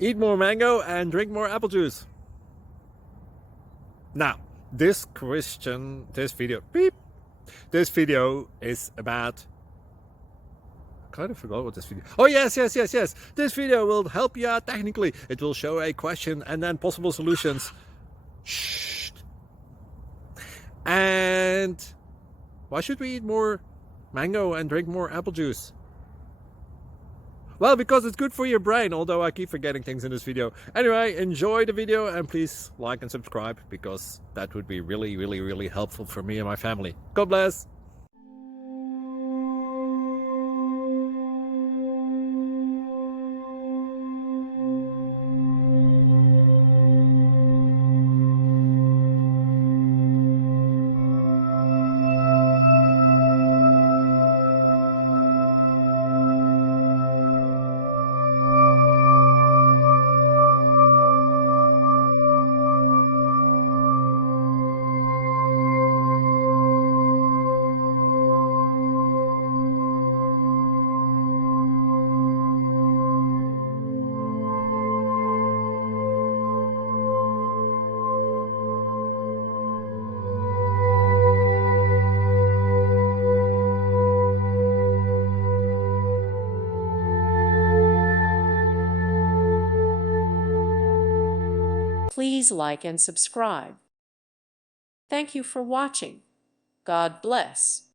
Eat more mango and drink more apple juice. Now, this video is about, I kind of forgot what this video. Oh, yes. This video will help you out technically. It will show a question and then possible solutions. Shh. And why should we eat more mango and drink more apple juice? Well, because it's good for your brain, although I keep forgetting things in this video. Anyway, enjoy the video and please like and subscribe, because that would be really helpful for me and my family. God bless! Please like and subscribe. Thank you for watching. God bless.